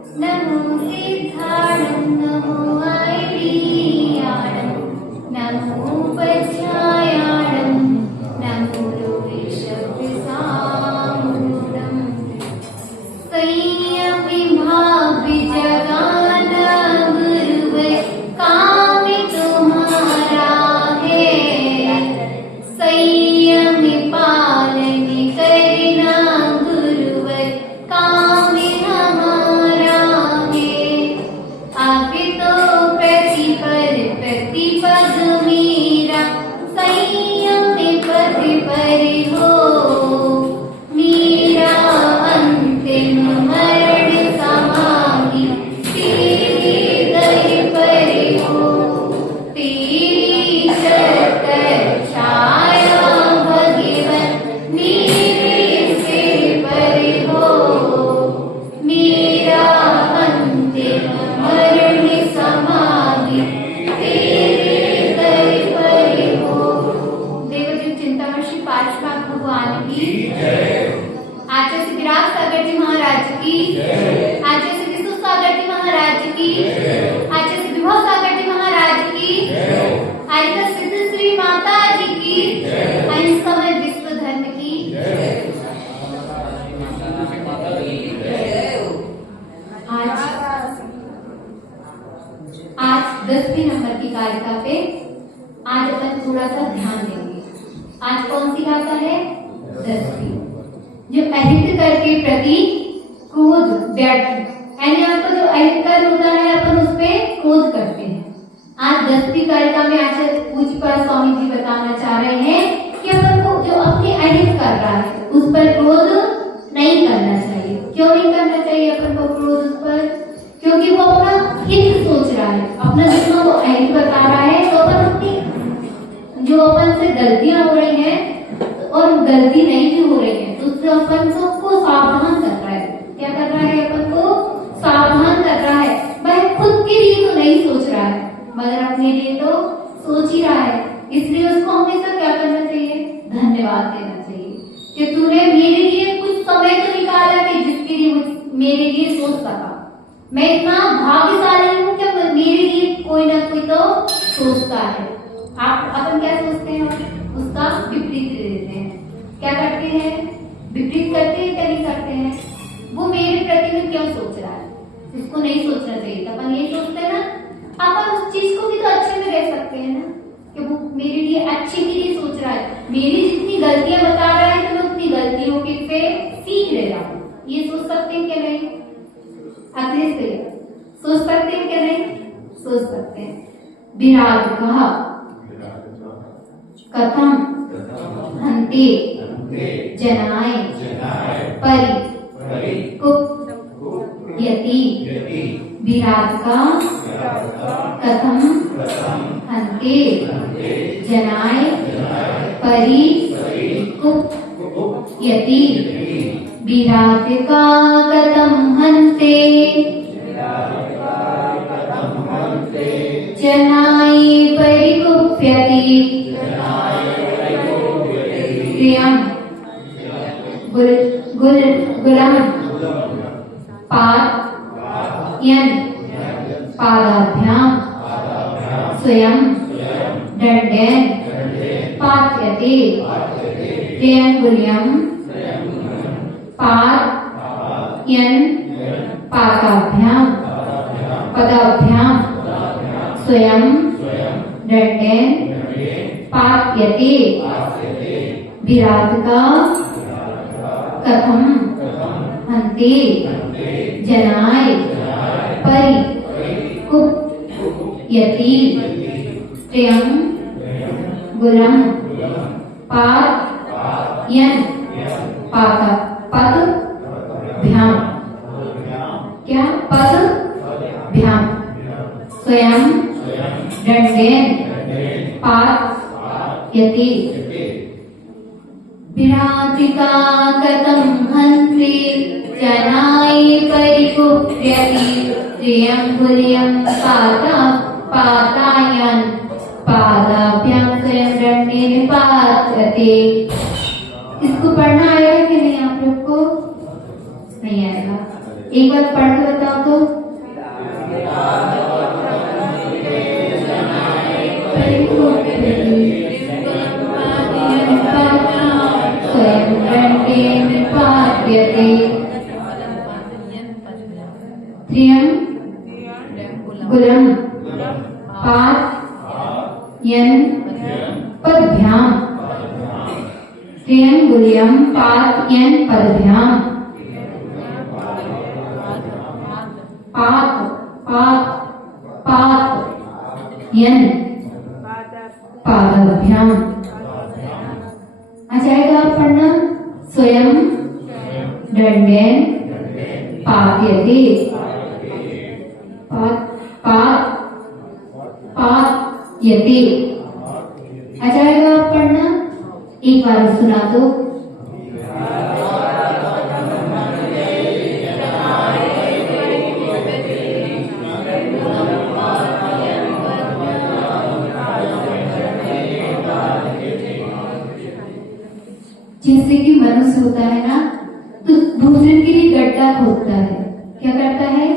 नमो सिद्धाणं नमो ऐडियाणं नमो पश्चायाणं नमो लोकेशविसामूढं संयमिभाविजगान गुरुवे कामि तुम्हारा है संयमि पालनि करना गुरुवे कामि हमारा है आगे तो प्रतिपद मेरा संयमि पति परि हो मेरा अंतिम मरण समाधि तेरे दर पर हो तेरी शरत छाया भगवन मेरे सिर पर हो मेरा अंतिम मरण समाधि तेरे दर पर हो। देवदेव चिंतामणि श्री पार्श्वनाथ भगवान की आचार्य श्री विराट सागर जी महाराज की आचार्य श्री विष्णु सागर जी महाराज की आचार्य श्री विभव सागर जी महाराज की आचार्य सिद्ध श्री माता जी की समय विश्व धर्म की आज 10वीं नंबर की गायिका पे आज अपन थोड़ा सा ध्यान देंगे। आज कौन सी गाथा है? 10वीं, जो अहित कर के प्रति क्रोध व्यर्थ, यानी आपका जो अहित कर होता है अपन उस पे क्रोध करते हैं। आज 10वीं गायिका में आचार्य पूज्यपाद स्वामी जी बताना चाह रहे हैं कि अपन को जो अपने अहित कर रहा है उस पर क्रोध नहीं करना चाहिए। क्यों नहीं करना चाहिए अपन को क्रोध उस पर? क्योंकि वो अपना हित सोच रहा है, अपना जितना वो अहित बता रहा है तो अपन अपनी जो अपन से गलतियां हो रही हैं और गलती नहीं भी हो रही है तो उससे अपन को सावधान कर रहा है। क्या कर रहा है? अपन को सावधान कर रहा है। वह खुद के लिए तो नहीं सोच रहा है मगर अपने लिए तो सोच ही रहा है। इसलिए उसको हमेशा क्या करना चाहिए? धन्यवाद देना चाहिए कि तूने मेरे लिए कुछ समय तो निकाला कि जिसके लिए मेरे लिए सोच सका। मैं इतना भाग्यशाली हूँ कि मेरे लिए कोई ना कोई तो सोचता है। आप अपन क्या सोचते हैं? उसका विपरीत देते हैं। क्या करते हैं? विपरीत करते हैं क्या नहीं करते हैं? वो मेरे प्रति में क्यों सोच रहा है? इसको नहीं सोचना चाहिए। अपन ये सोचते हैं ना, अपन उस चीज को भी तो अच्छे में देख सकते हैं ना कि वो मेरे लिए अच्छे के लिए सोच रहा है। मेरी जितनी गलतियां बता रहा है तो मैं उतनी गलतियों के से सीख ले रहा हूँ। ये सोच सकते हैं क्या नहीं? अगले से सोच सकते हैं क्या नहीं? सोच सकते हैं। विराट कहा कथम हन्ते जनाय परि कुप्यति विराट का कथम हन्ते जनाय परि कुप्यति विराट का कथम हन्ते जनाय परि कुप्यति प्रियम गुलम पादयन पादाभ्याम स्वयं दंडेन पात्यते त्र्यंगुल्यम पादयन पादाभ्याम पदाभ्याम स्वयं दंडेन पात्यते विराट का कथम हन्ते जनाय परि कुप्यति त्र्यंगुलम पादयन पदभ्याम क्या पदभ्याम स्वयं दंडेन पात्यते विराटिका कथम हन्ते जनाय परि कुप्यति त्र्यंगुल्यम पादायन पादाभ्याम स्वयं दंडेन पात्यते। इसको पढ़ना आएगा कि नहीं आप लोग को? नहीं आएगा। एक बार पढ़ के बताओ तो। स्वयं दंडेन पाद्यते त्र्यं गुलम पातयन् पदभ्याम त्र्यं गुल्यम पातयन् पदभ्याम पात पात पात यन पादभ्याम। अच्छा एक बार पढ़ना। स्वयं दंडेन पाद्यते पात पात पाद्यते। अच्छा एक बार पढ़ना। एक बार सुना दो। जैसे कि मनुष्य होता है ना, तो दूसरे के लिए गड्ढा खोदता है। क्या करता है?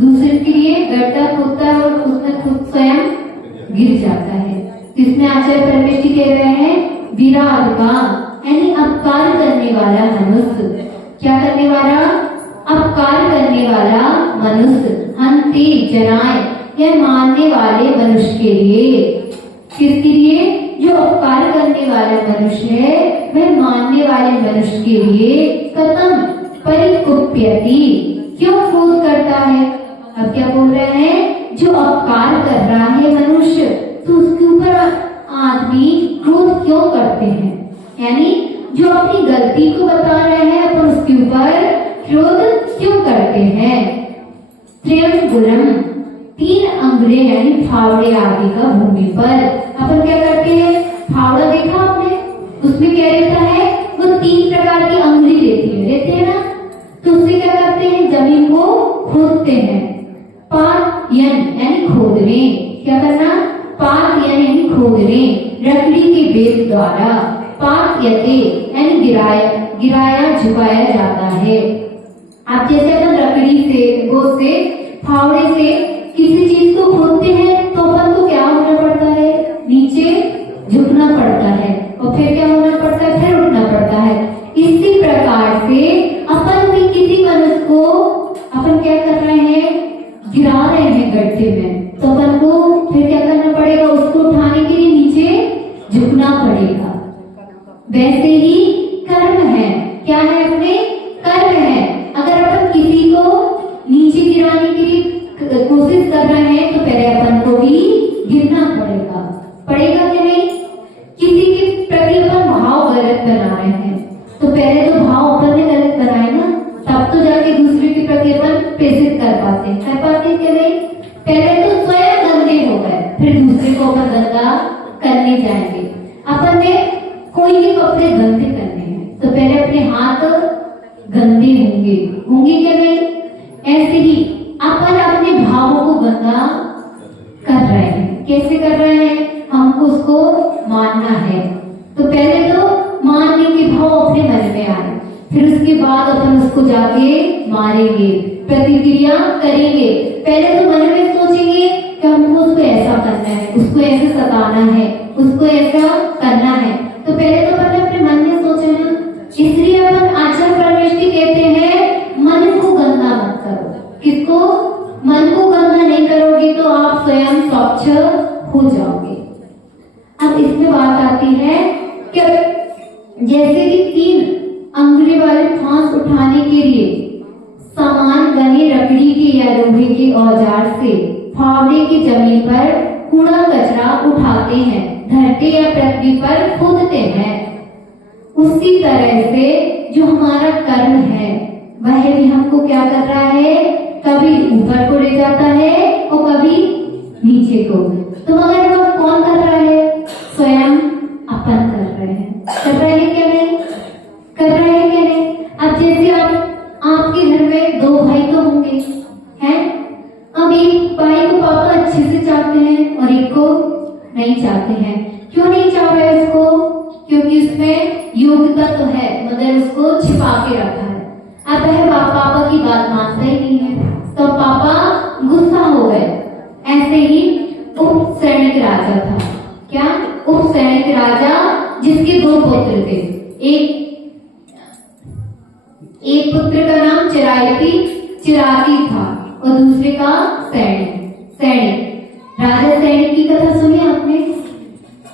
दूसरे के लिए गड्ढा खोदता है और उसमें खुद स्वयं गिर जाता है। इसमें आचार्य परमेष्ठी कह रहे हैं विराधकाम, यानी अपकार करने वाला मनुष्य। क्या करने वाला? अपकार करने वाला मनुष्य। हंते जनाए, यह मारने वाले मनुष्य के लिए। किसके लिए? जो अपकार करने वाला मनुष्य है, वह मानने वाले मनुष्य के लिए कथम परिकुप्यति, क्यों क्रोध करता है? अब क्या बोल रहे हैं? जो अपकार कर रहा है मनुष्य, तो उसके ऊपर आदमी क्रोध क्यों करते हैं? यानी जो अपनी गलती को बता रहे हैं अपन उसके ऊपर क्रोध क्यों करते हैं? त्र्यंगुलम, 3 अंगुले यानी फावड़े आदि का भूमि पर। अपन क्या करते हैं? फावड़ा देखा आपने? उसमें क्या रहता है? वो 3 प्रकार की अंगुली रहते हैं ना, तो उससे क्या करते हैं? जमीन को खोदते हैं। पातयन यानी खोदने। क्या करना? पातयन यानी खोदने, लकड़ी के बेल द्वारा। पातयते यानी गिराया झुकाया जाता है। आप जैसे अपन लकड़ी से, गोद से, फावड़े से किसी चीज को खोदते हैं, तो अपन को क्या होना पड़ता है? नीचे झुकना पड़ता है, और फिर क्या होना पड़ता है? फिर उठना पड़ता है। इसी प्रकार से अपन भी किसी मनुष्य को अपन क्या कर रहे हैं? गिरा रहे हैं गड्ढे में, तो अपन को फिर क्या करना पड़ेगा? उसको उठाने के लिए नीचे झुकना पड़ेगा। वैसे ही कर्म है। क्या है? अपने कर्म है। अगर अपन किसी को नीचे गिराने के लिए कोशिश कर रहे हैं, तो पहले अपन को भी गिरना पड़ेगा। पड़ेगा कि नहीं? किसी के प्रति अपन भाव गलत बना रहे हैं, तो पहले तो भाव अपन ने गलत बनाए ना, तब तो जाके दूसरे के प्रति अपन प्रेषित कर पाते कि नहीं? पहले तो स्वयं गंदे हो गए, फिर दूसरे को अपन गंदा करने जाएंगे। अपन ने कोई भी कपड़े गंदे करने हैं, तो पहले अपने हाथ गंदे होंगे क्या नहीं? ऐसे ही अपन अपने भावों को गंदा कर रहे हैं। कैसे कर रहे हैं? हमको उसको मानना है, तो पहले तो मानने के भाव अपने मन में आए, फिर उसके बाद अपन उसको जाके मारेंगे, प्रतिक्रिया करेंगे। पहले तो मन में सोचेंगे कि हमको उसको ऐसा करना है, उसको ऐसे सताना है, उसको ऐसा करना है, तो पहले तो अपन अपने मन में सोचे ना। इसलिए अपन आचार्य परमेष्ठी कहते हैं मन को गंदा मत करो। किसको? मन को गंदा नहीं करोगे तो आप स्वयं स्वच्छ हो जाओगे। अब इसमें बात आती है कि जैसे कि 3 अंगुली वाले फांस उठाने के लिए सामान बने लकड़ी के या लोहे के औजार से फावड़े की जमीन पर कूड़ा कचरा उठाते हैं, धरते या पृथ्वी पर खोदते हैं, उसी तरह से जो हमारा कर्म है वह भी हमको क्या कर रहा है? कभी ऊपर को ले जाता है और कभी नीचे को। तो मगर वह कौन कर रहा है? स्वयं अपन कर रहे हैं। कर रहे हैं क्या नहीं? कर रहे हैं क्या नहीं? अब जैसे आपके घर में 2 भाई तो होंगे हैं। अब एक भाई को पापा अच्छे से चाहते हैं और एक को नहीं चाहते हैं। क्यों नहीं चाह रहे उसको? क्योंकि उसमें योग्यता तो है मगर उसको छिपा के रखा है। अब वह पापा की बात मानता ही नहीं है, तो पापा गुस्सा हो गए। ऐसे ही उप सैनिक राजा था। क्या? उप सैनिक राजा, जिसके दो पुत्र थे। एक पुत्र का नाम चिराती था और दूसरे का सैनिक। राजा सैनिक की कथा सुनी आपने?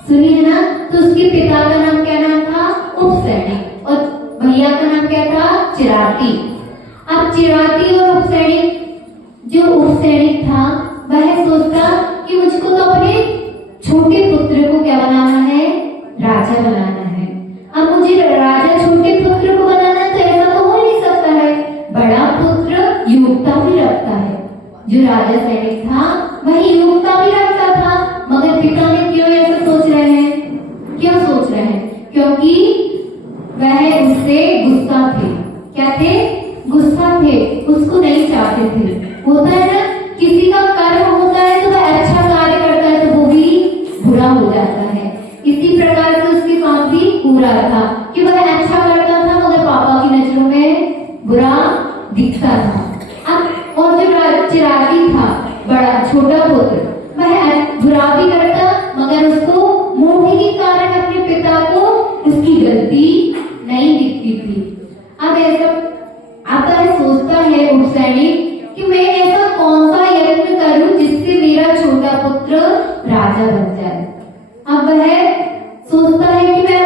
सुनी है ना? तो उसके पिता का नाम क्या नाम था? उप सैनिक, और भैया का नाम क्या था? चिराती। अब चिराती और उप सैनिक, जो उप सैनिक था वह सोचता कि मुझको तो अपने छोटे पुत्र को क्या बनाना है? राजा बनाना है। अब मुझे राजा छोटे पुत्र को बनाना है, तो ऐसा तो हो नहीं सकता है। बड़ा पुत्र योग्यता भी रखता है। जो राजा सैनिक था वह योग्यता भी रखता था, मगर पिता ने क्यों ऐसा सोच रहे हैं? क्यों सोच रहे हैं? क्योंकि वह उससे गुस्सा थे। क्या थे? गुस्सा थे, उसको नहीं चाहते थे। होता है ना, किसी का कर्म होता है तो वह अच्छा कार्य करता है तो वो भी बुरा हो जाता है। इसी प्रकार से उसके साथ भी पूरा था कि वह अच्छा करता था, मगर पापा की नजरों में बुरा दिखता था। अब और जो चिराती था, बड़ा छोटा पुत्र, वह बुरा भी करता, मगर उसको मोह के कारण अपने पिता को उसकी गलती नहीं दिखती थी। अब ऐसा वह सोचता है उप सैनिक कि मैं ऐसा कौन सा यत्न करूं जिससे मेरा छोटा पुत्र राजा बन जाए। अब वह सोचता है कि मैं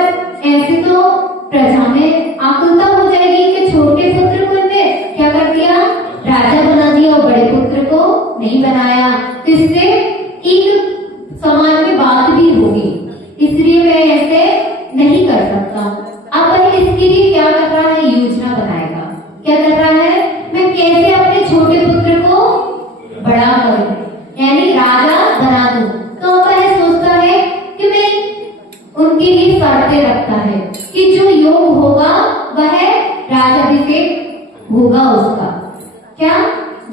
ऐसे तो प्रजा में आकुलता हो जाएगी कि छोटे पुत्र को ने क्या कर दिया? राजा बना दिया, और बड़े पुत्र को नहीं बनाया, तो इससे एक समाज में बात भी होगी, इसलिए मैं ऐसे नहीं कर सकता। अब वह इसके लिए क्या कर रहा है? योजना बनाएगा। क्या कर रहा है? मैं कैसे अपने छोटे पुत्र को बड़ा करूं, यानी राजा बना दूं। तो वह सोचता है कि मैं उनके लिए शर्तें रखता है कि जो योग होगा वह राजाभिषेक होगा उसका। क्या?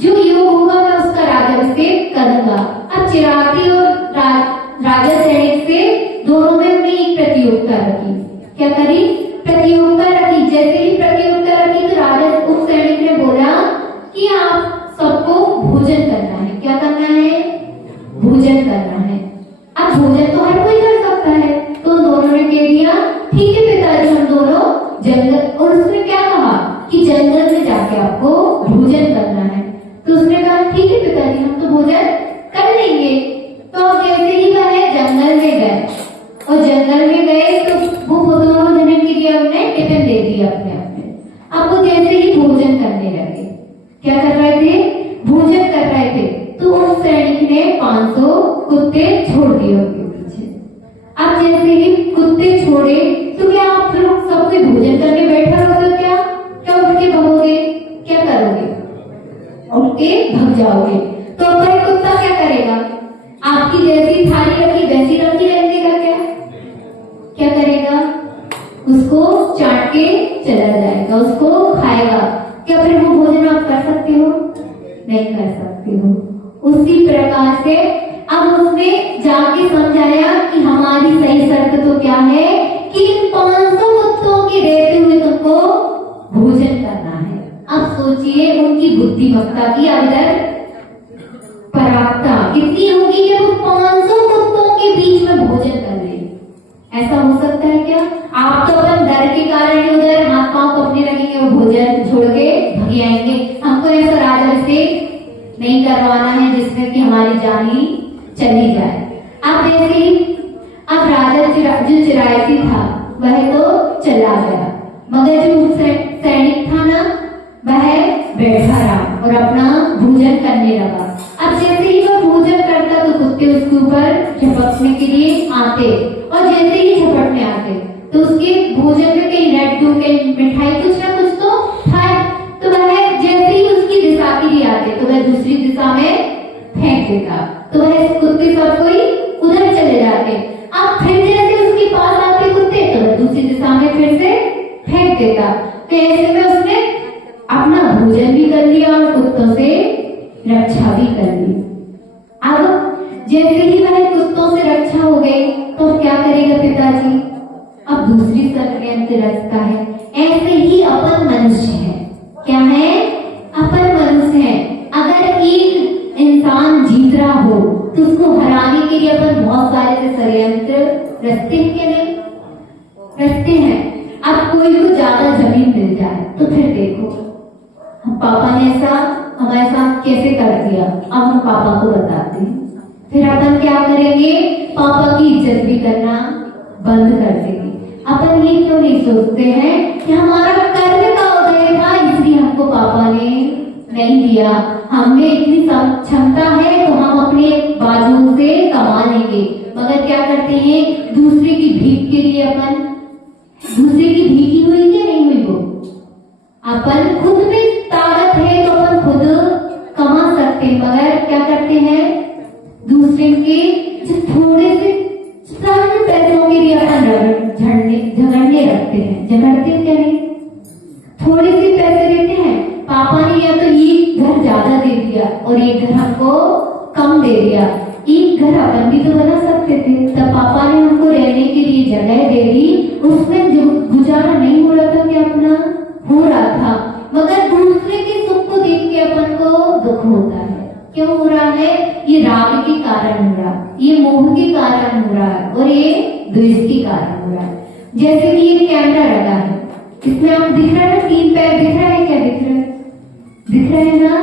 जो योग होगा मैं उसका राजाभिषेक करूंगा। अब चिराती और राजा सैनिक से दोनों में अपनी एक प्रतियोगिता रखी। क्या करी? प्रतियोगिता रखी। जैसे ही प्रतियोगिता रखी तो राजा उप सैनिक ने बोला कि आप सबको भोजन करना है। क्या करना है? भोजन करना है। अब भोजन तो हर कोई कर सकता है, तो दोनों ने कह दिया ठीक है पिताजी, हम दोनों जंगल, और उसने क्या कहा कि जंगल में जाके आपको भोजन करना है। तो उसने कहा ठीक है पिताजी, हम तो भोजन कर लेंगे। तो जैसे ही वह जंगल में गए, और जंगल में गए तो वो दोनों जने के लिए उन्हें टिफिन दे दिया अपने अपने। अब वो जैसे ही भोजन करने लगे, क्या कर रहे थे? भोजन कर रहे थे, तो उस सैनिक ने 500 कुत्ते छोड़ दिए उनके पीछे। अब जैसे ही कुत्ते छोड़े तो क्या आप लोग सबसे भोजन करने बैठा रहोगे? क्या क्या उठ के भगोगे? क्या करोगे? उठ के भग जाओगे। तो भाई कुत्ता क्या करेगा? आपकी जैसी थाली रखी वैसी रखी रहने का क्या करेगा? उसको चाट के चला जाएगा, उसको खाएगा। क्या फिर वो भोजन आप कर सकते हो? नहीं कर सकते हो। उसी प्रकार से अब उसने जाके समझाया कि हमारी सही शर्त तो क्या है कि इन 500 कुत्तों के रहते हुए तुमको भोजन करना है। अब सोचिए उनकी बुद्धिमत्ता की अगर पराक्ता कितनी होगी कि वो 500 कुत्तों के बीच में भोजन कर ले। ऐसा हो सकता है क्या? आप तो अपन डर के कारण उधर हाथ पांव कपने लगेंगे और भोजन छोड़ के भाग आएंगे। हमको ऐसा राजाभिषेक नहीं करवाना है जिसमें कि हमारी जान ही चली जाए। अब जैसे ही अब राजा जो चिरायती था वह तो चला गया, मगर जो सैनिक था ना वह बैठा रहा और अपना भोजन करने लगा। अब जैसे ही वह भोजन करता तो कुत्ते उसके ऊपर झपकने के लिए आते, और जैसे ही झपटने आते तो उसके भोजन में कहीं लड्डू कहीं मिठाई कुछ ना कुछ तो था, तो वह जैसे ही उसकी दिशा के लिए आते तो वह दूसरी दिशा में फेंक देता, तो वह कुत्ते सब कोई उधर चले जाते। अब फिर जैसे उसके पास आते कुत्ते तो वह दूसरी दिशा में फिर से फेंक देता। तो ऐसे में उसने अपना भोजन भी कर लिया और कुत्तों से रक्षा भी कर ली। अब जैसे ही वह कुत्तों से रक्षा हो गई तो क्या करेगा पिताजी? अब दूसरी षड्यंत्र रचता है। ऐसे ही अपन मनुष्य है, लिए अपन बहुत सारे से षड्यंत्र रचते हैं कि नहीं? रचते हैं। अब कोई को ज्यादा जमीन मिल जाए तो फिर देखो हम पापा ने ऐसा हमारे साथ कैसे कर दिया, अब हम पापा को बताते हैं। फिर अपन क्या करेंगे, पापा की इज्जत भी करना बंद कर देंगे। अपन ये क्यों नहीं सोचते हैं कि हमारा कर्म का उदय था, इसलिए हमको पापा ने नहीं दिया, हमें इतनी क्षमता है तो हम अपने बाजू से कमा लेंगे। मगर क्या करते हैं, दूसरे की भीख के लिए अपन, दूसरे की भीख हुई कि नहीं हुई, वो अपन खुद में ताकत है तो अपन खुद कमा सकते हैं, मगर क्या करते हैं, दूसरे के जो थोड़े से कम पैसों के लिए अपन झगड़ने रखते हैं। झगड़ते क्या नहीं, थोड़े से पैसे देते हैं, पापा ने या तो एक घर ज्यादा दे दिया और एक घर हमको कम दे दिया। एक घर अपन भी तो बना सकते थे, तब पापा ने हमको रहने के लिए जगह दे दी, उसमें जो गुजारा नहीं हो रहा था कि अपना हो रहा था, मगर दूसरे के सुख को देख के अपन को दुख होता है। क्यों हो रहा है, ये राग के कारण हो रहा है, ये मोह के कारण हो रहा है और ये द्वेष के कारण हो रहा है। जैसे कि ये कैमरा लगा है, इसमें आप दिख रहा है ना, 3 पैर दिख रहा है, क्या दिख रहा है, दिख रहा है ना,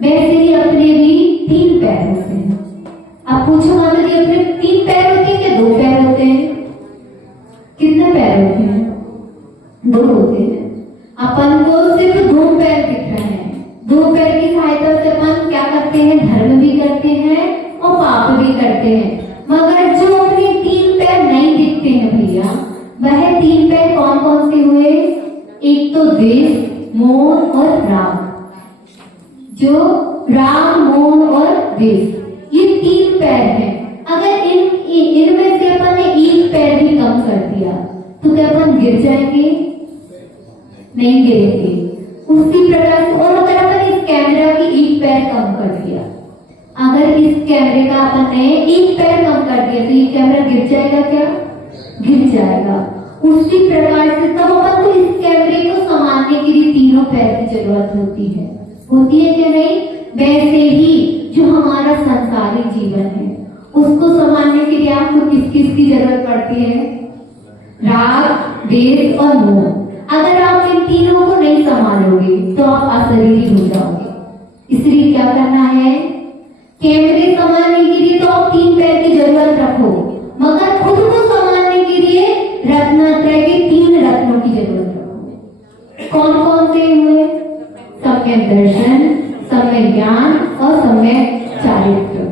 वैसे ही अपने भी 3 पैर होते हैं। आप पूछो माता जी अपने 3 पैर होते हैं क्या 2 पैर होते हैं? कितने पैर होते हैं? 2 होते हैं। अपन को सिर्फ 2 पैर दिख रहे हैं, 2 पैर की सहायता से अपन क्या करते हैं, धर्म भी करते हैं और पाप भी करते हैं। मगर जो अपने 3 पैर नहीं दिखते हैं भैया, वह 3 पैर कौन कौन से हुए? एक तो द्वेष, मोह और राग। जो राग, मोह और द्वेष, ये 3 पैर हैं। अगर इनमें से अपन ने एक पैर भी कम कर दिया तो क्या अपन गिर जाएंगे? नहीं गिरेंगे। उसी प्रकार से, और अगर अपन इस कैमरा की एक पैर कम कर दिया, अगर इस कैमरे का अपन ने एक पैर कम कर दिया तो ये कैमरा गिर जाएगा क्या? गिर जाएगा। उसी प्रकार से तब अपन को इस कैमरे को संभालने के लिए 3 पैर की जरूरत होती है क्या नहीं? वैसे ही जो हमारा संसारी जीवन है उसको संभालने के लिए आपको किस किस की जरूरत पड़ती है? राग, द्वेष और मोह। अगर आप इन तीनों को नहीं संभालोगे तो आप अशरीरी हो जाओगे। इसलिए क्या करना है, कैमरे संभालने के लिए तो आप 3 पैर की जरूरत रखो, मगर खुद को संभालने के लिए रत्नत्रय के 3 रत्नों की जरूरत रखो। कौन कौन से हुए? सम्यक दर्शन, सम्यक ज्ञान और सम्यक चारित्र।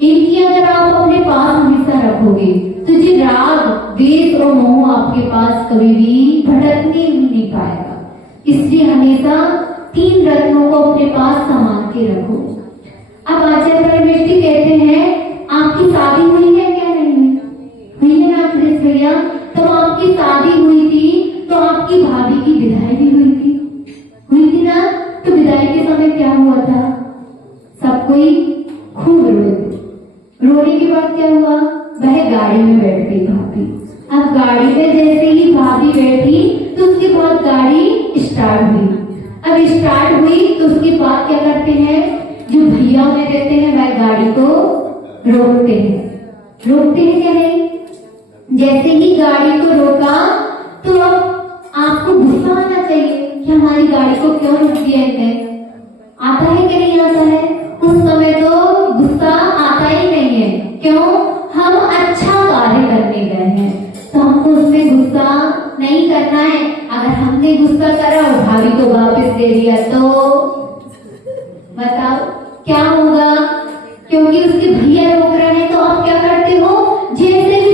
इनकी अगर आप अपने पास हमेशा रखोगे तो जी राग, द्वेष और मोह आपके पास कभी भी भटकने ही नहीं पाएगा। इसलिए हमेशा 3 रत्नों को अपने पास संभाल के रखो। अब आचार्य परमेष्ठी कहते हैं आपकी शादी हुई है क्या नहीं हुई? हुई है ना प्रिंस भैया? तो आपकी शादी हुई थी तो आपकी भाभी की विदाई भी हुई थी ना? तो विदाई के समय क्या हुआ था? सब कोई खूब रोए। रोने के बाद क्या हुआ? वह गाड़ी में बैठ गई भाभी। अब गाड़ी में जैसे ही भाभी बैठी तो उसके बाद गाड़ी स्टार्ट हुई। अब स्टार्ट हुई तो उसके बाद क्या करते हैं, जो भैया में रहते हैं वह गाड़ी को रोकते हैं क्या नहीं? जैसे ही गाड़ी को रोका तो अब आपको गुस्सा आना चाहिए कि हमारी गाड़ी को क्यों रोक दिया है? आता है कि नहीं आता है? उस समय तो गुस्सा आता ही नहीं है। क्यों? हम अच्छा कार्य करने गए हैं तो हमको उसमें गुस्सा नहीं करना है। अगर हमने गुस्सा करा और भाभी को वापस दे दिया तो बताओ क्या होगा? क्योंकि उसके भैया रोक रहे हैं तो आप क्या करते हो, जैसे भी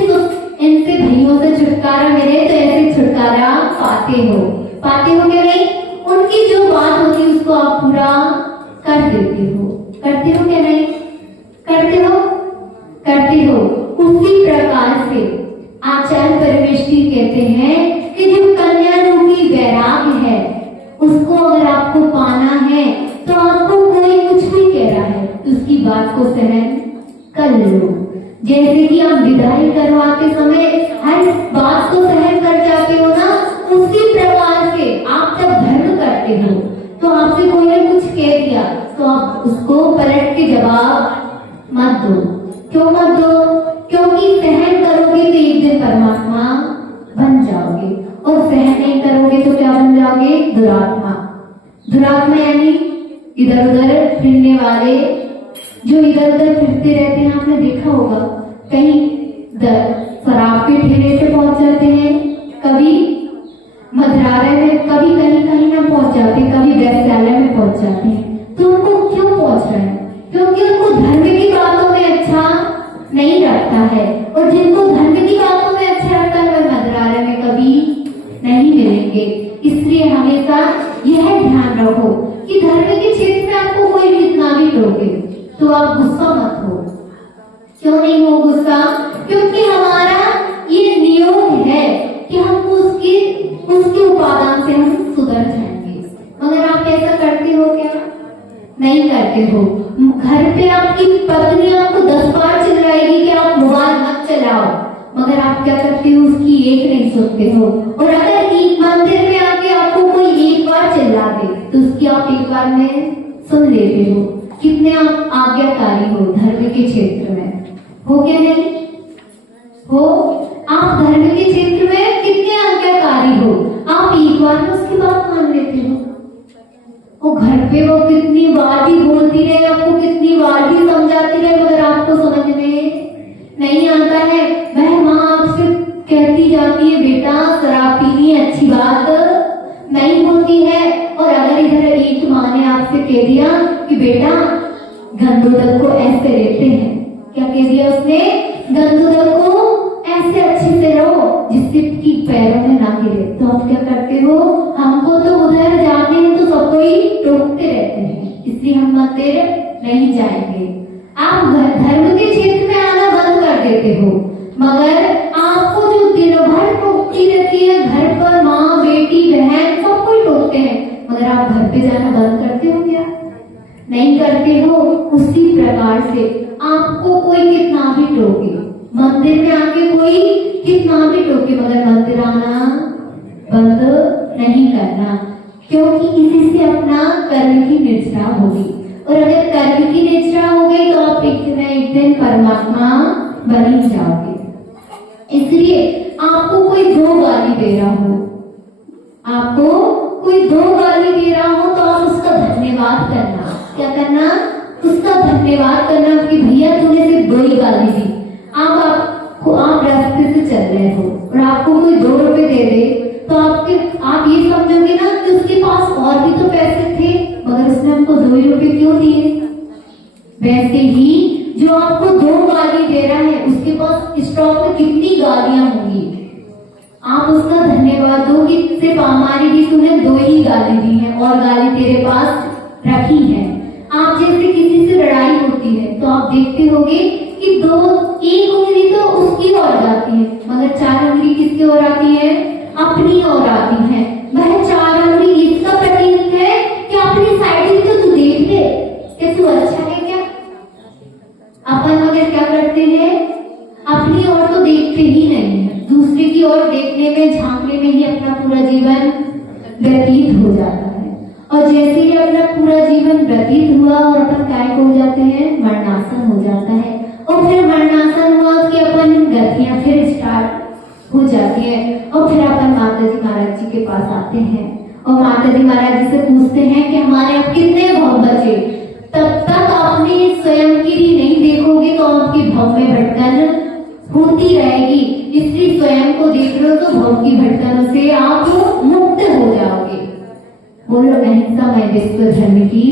इनसे भैयों से छुटकारा मिले तो ऐसे छुटकारा पाते हो क्या नहीं? उनकी जो बात होती है उसको आप पूरा कर देते हो क्या नहीं? करते हो। उसी प्रकार से आचार्य परमेष्ठी कहते हैं कि जो कन्या रूपी वैराग्य है उसको अगर आपको पाना है तो आपको कोई कुछ भी कह रहा है तो उसकी बात को सहन कर लो। जैसे कि आप विदाई करवाते समय हर बात को सहन कर जाते हो ना, उसी प्रकार से आप जब धर्म करते हो तो आपसे कोई ने कुछ कह दिया तो आप उसको पलट के जवाब मत दो। क्यों मत दो? क्योंकि सहन करोगे तो एक दिन परमात्मा बन जाओगे, और सहन नहीं करोगे तो क्या बन जाओगे? दुरात्मा। दुरात्मा यानी इधर उधर फिरने वाले, जो इधर उधर फिरते रहते हैं। आपने देखा होगा कहीं शराब के ठेले पे पहुंच जाते हैं, कभी मदिरालय में, कभी कहीं कहीं ना पहुंच जाते, कभी वैश्यालय में पहुंच जाते हैं। तो उनको क्यों पहुंच रहे हैं? क्योंकि उनको धर्म की बातों में अच्छा नहीं लगता है, और जिनको धर्म की बातों में अच्छा लगता है वह मदिरालय में कभी नहीं मिलेंगे। इसलिए हमेशा यह ध्यान रखो कि धर्म के क्षेत्र में आपको कोई कितना भी टोके तो आप गुस्सा मत हो। क्यों नहीं हो गुस्सा? क्योंकि हमारा ये नियोग है कि हम उसके उपादान से हम सुधर जाएंगे। मगर आप ऐसा करते हो क्या? नहीं करते हो। घर पे आपकी पत्नी आपको 10 बार चिल्लाएगी कि आप मोबाइल मत चलाओ, मगर आप क्या करते हो? उसकी एक नहीं सुनते हो। और अगर एक मंदिर में आके आपको कोई एक बार चिल्ला दे तो उसकी आप एक बार में सुन लेते हो। कितने आप आज्ञाकारी हो धर्म के क्षेत्र में, हो क्या नहीं हो? आप धर्म के क्षेत्र में कितने आज्ञाकारी हो? आप एक बार में उसकी बात मान लेते हो। वो घर पे वो कितनी बार भी बोलती रहे, आपको कितनी बार भी समझाती रहे, मगर आपको समझ में नहीं आता है। वह माँ आपसे कहती जाती है बेटा शराब पीनी अच्छी बात नहीं होती है, और अगर इधर एक माँ ने आपसे कह दिया कि बेटा गंदोदक को ऐसे रहते हैं, क्या कह दिया उसने? गंदोदक को ऐसे अच्छे से रहो जिससे कि पैरों में ना गिरे, तो आप क्या करते हो? हमको तो उधर जाते हैं तो सब कोई टोकते रहते हैं, इसलिए हम मंदिर नहीं जाएंगे। आप धर्म के क्षेत्र में आना बंद कर देते हो, मगर आपको जो दिन भर टोकती रहती है, घर पर माँ बेटी बहन सब कोई टोकते हैं, मगर आप घर पे जाना बंद करते हो क्या? नहीं करते हो। उसी प्रकार से आपको कोई कितना भी टोके, मंदिर में आके कोई कितना भी टोके, मगर मंदिर आना बंद नहीं करना, क्योंकि इसी से अपना कर्म की निष्ठा होगी, और अगर कर्म की निष्ठा हो गई तो आप एक न एक दिन परमात्मा बन ही जाओगे। इसलिए आपको कोई 2 गाली दे रहा हो, आपको कोई 2 गाली दे रहा हो तो आप उसका धन्यवाद करना। क्या करना? उसका धन्यवाद करना कि भैया तूने सिर्फ 2 ही गाली दी। आप रास्ते से चल रहे हो और आपको कोई 2 रुपए दे दे तो आप ये समझोगे ना कि उसके पास और भी तो पैसे थे, मगर उसने हमको 2 ही रुपए क्यों दिए? वैसे ही जो आपको 2 गाली दे रहा है उसके पास स्टॉक में कितनी गालियां होंगी, आप उसका धन्यवाद दो कि सिर्फ हमारी भी तूने 2 ही गाली दी है और गाली तेरे पास रखी है। आप जैसे किसी से लड़ाई होती है तो आप देखते होंगे कि 1 उंगली तो उसकी ओर जाती है, मगर 4 उंगली किसकी ओर आती है? अपनी ओर आती है। वह 4 उंगली इसका प्रतीक है कि अपनी साइड भी तो तू देख ले कि तू अच्छा है क्या। अपन मगर क्या करते हैं? अपनी ओर तो देखते ही नहीं है, दूसरे की ओर देखने में झांकने में ही अपना पूरा जीवन व्यतीत हो जाता है। और जैसे ही अपना पूरा जीवन व्यतीत हुआ और अपन काय हो जाते हैं? मरणासन हो जाता है। और फिर मरणासन हुआ कि अपन गतियां फिर स्टार्ट हो जाती है, और फिर अपन माता जी महाराज जी के पास आते हैं और माता जी महाराज जी से पूछते हैं कि हमारे अब कितने भव बचे। तब तक आपने स्वयं की भी नहीं देखोगे तो आपकी भव में भटकन होती रहेगी, इसलिए स्वयं को देख लो तो भव की भटकनों से आप मुक्त हो जाओगे। बोलो अहिंसा में विश्व धर्म की